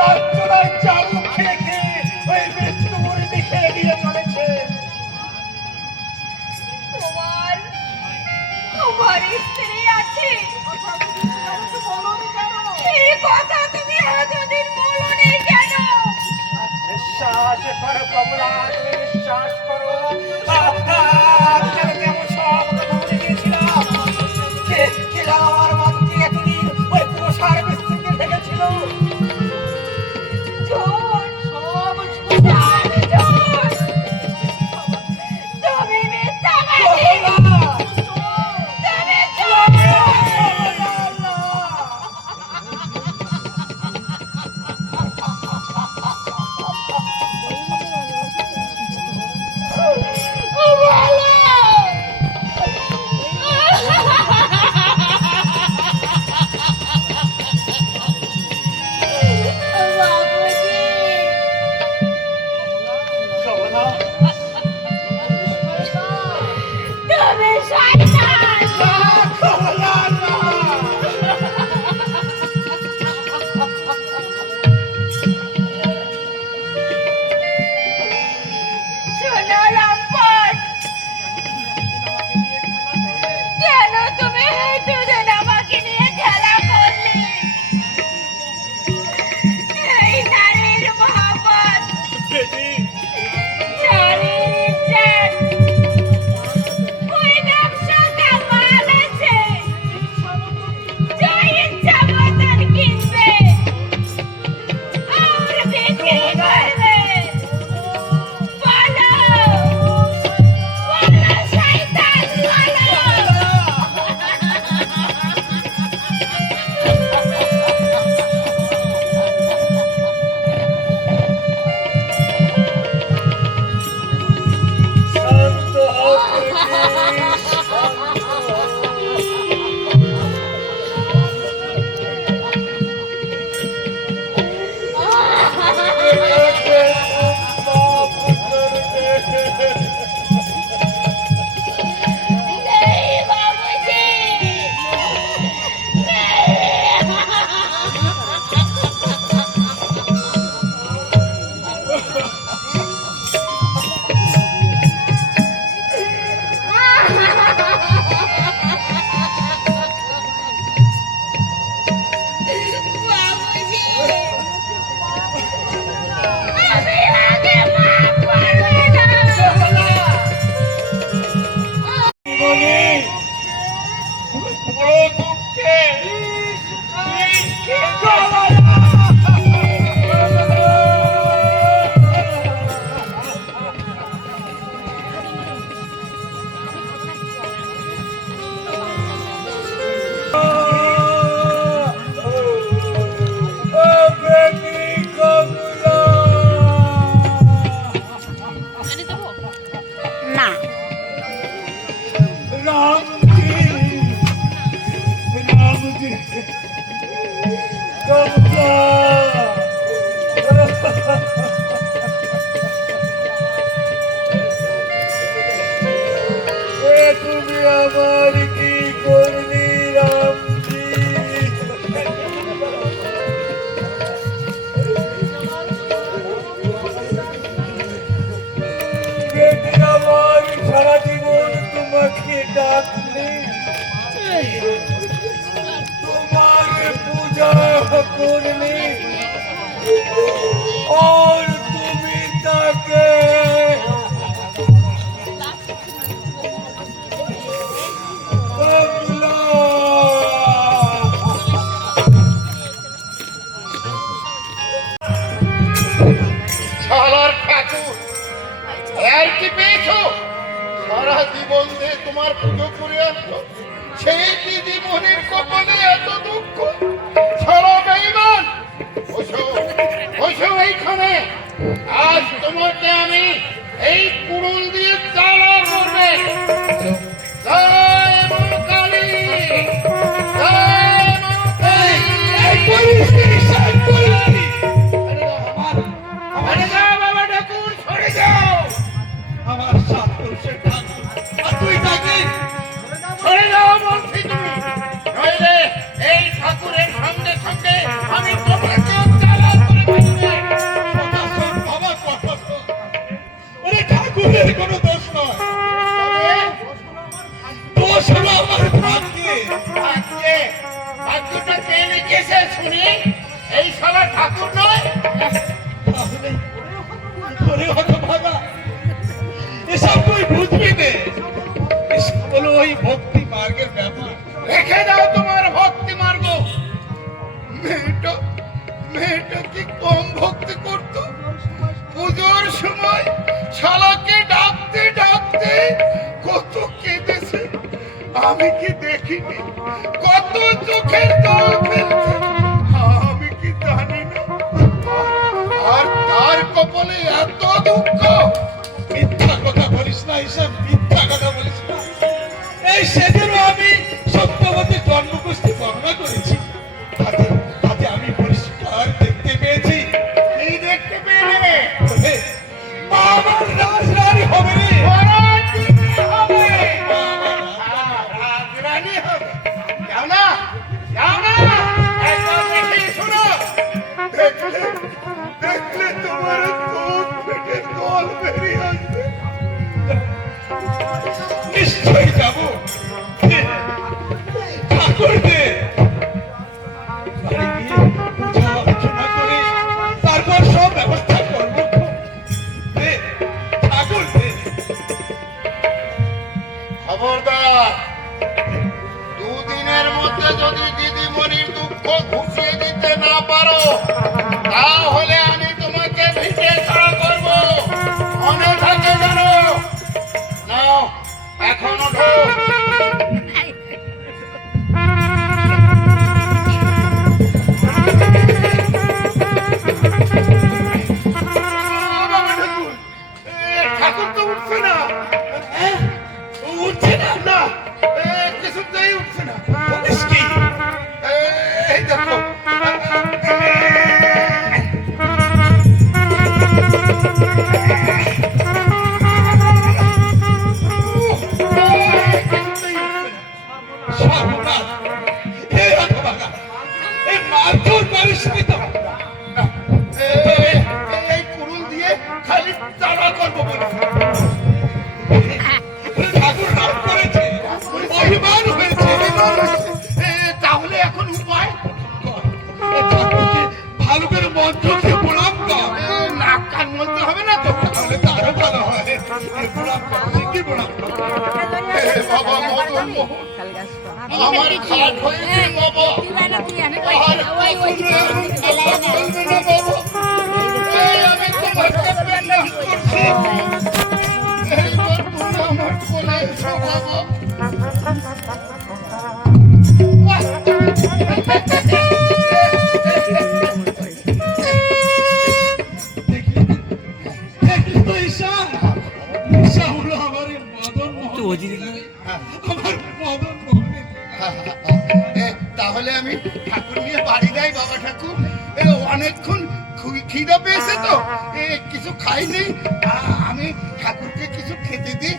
রাজ্যটার চাবুক খেয়ে খেয়ে ওই মৃত্যুর দিকে এগিয়ে চলেছে। তোমার তোমার স্ত্রী আছে, এই কথা তুমি এতদিন বলনি কেন? বিশ্বাস করো কমলা, তুমি বিশ্বাস করো। কেমন সব কথা বলে গিয়েছিলাম, আমার মনকে এতদিন ওই প্রসার বিস্তৃতি থেকেছিল। তুমি মিথ্যাবাদী। তুমি শয়তান। শোনো লম্পট, কেন তুমি এই দুজন আমাকে নিয়ে খেলা করলে? এই নারীর মহব্বত, নারীর ইজ্জত, कोई नक्शा का माल আছে, जो इच्छा मतन किनবে और বিক্রি করবে। বলো বলো শয়তান, বলো। শান্ত হও नहीं बाबूजी, बाबूजी, अभी आगे माफ करवे ना। জীবনে বড় দুঃখে না, राम जी, राम जी, कमला, ए तुम्हें हमारी की करनी राम जी, बेटी हमारी सारा जीवन तुम्हें डाकने, तुम्हारे पूजा करने और तुम्हें ताके कमला। শালার ঠাকুর, আর কি পেয়েছো? সারা জীবন যে তোমার পুজো করে আসলো, সেই দিদিমণির কপালে এত দুঃখ। ছাড়ো বেঈমান, বসো বসো এইখানে। শুনি এই শালা ঠাকুর নয়? তাহলে ওরে হতভাগা, এসব তুই বুঝবি নে। এসব হলো ওই ভক্তি মার্গের ব্যাপার। রেখে দাও তোমার ভক্তি মার্গ। মেয়েটা কি কম ভক্তি করতো? পুজোর সময় শালাকে ডাকতে ডাকতে কত কেঁদেছে, আমি কি দেখিনি? কত চোখের জল ফেলছে, আমি কি জানি না? আর তার কপালে এত দুঃখ। মিথ্যা কথা বলিস না, এসব মিথ্যা কথা বলিস না। এই সেদিনও আমি সত্যবতী জন্মগোষ্ঠী বর্ণনা করেছি। তাতে আমি পরিষ্কার দেখতে পেয়েছি। কি দেখতে পেলে? মা আমার রাজরানী হবে রে। রাজরানী হবে। রাজরানী হবে। যাও না, যাও না, একবার দেখে শোনো। দেখলে তোমার চোখ ফেটে জল বেরিয়ে আসবে। নিশ্চয়ই যাব। ঠাকুর দে, বাড়ি গিয়ে পূজা অর্চনা করে তারপর সব ব্যবস্থা করবো। দে, ঠাকুর দে। খবরদার, দুদিনের মধ্যে যদি দিদিমণির দুঃখ ঘুষিয়ে দিতে না পারো, তাহলে আমি তোমাকে ভিটে ছাড়া করবো। মনে থাকে জানো? নাও, এখন ওঠো। ঠাকুর তো উঠছে না। উঠছে না। না, কিছুতেই উঠছে না। বলিস কি? এই দেখো, কিছুতেই উঠছে না। সর্বনাশ! এই হতভাগা, এই মারধর করিস নি তো? না, এই কুড়ুল দিয়ে খালি তাড়া করবো বলেছে। ঠাকুর রাগ করেছে, অভিমান হয়েছে। তাহলে এখন উপায়? ঠাকুরকে ভালো করে মন্ত্র দিয়ে প্রণাম কর। নাক কান বলতে হবে না তো? তাহলে তো আরো ভালো হয়। প্রণাম কর, কি প্রণাম কর। বাবা মদন মোহন, আমার খাট হয়েছে বাবা। আর বলবে না বাবা। আমি তোমাকে প্রণাম করছি। এইবার তুমি আমার কোলে এসো বাবা। দেখলি তো ঈশা? ঈশা হলো আমার এই মদন মোহন। আমার মদন মোহন। তাহলে আমি ঠাকুর নিয়ে বাড়ি যাই বাবা ঠাকুর। অনেকক্ষণ খিদে পেয়েছে তো, কিছু খাইনি। আমি ঠাকুরকে কিছু খেতে দিই।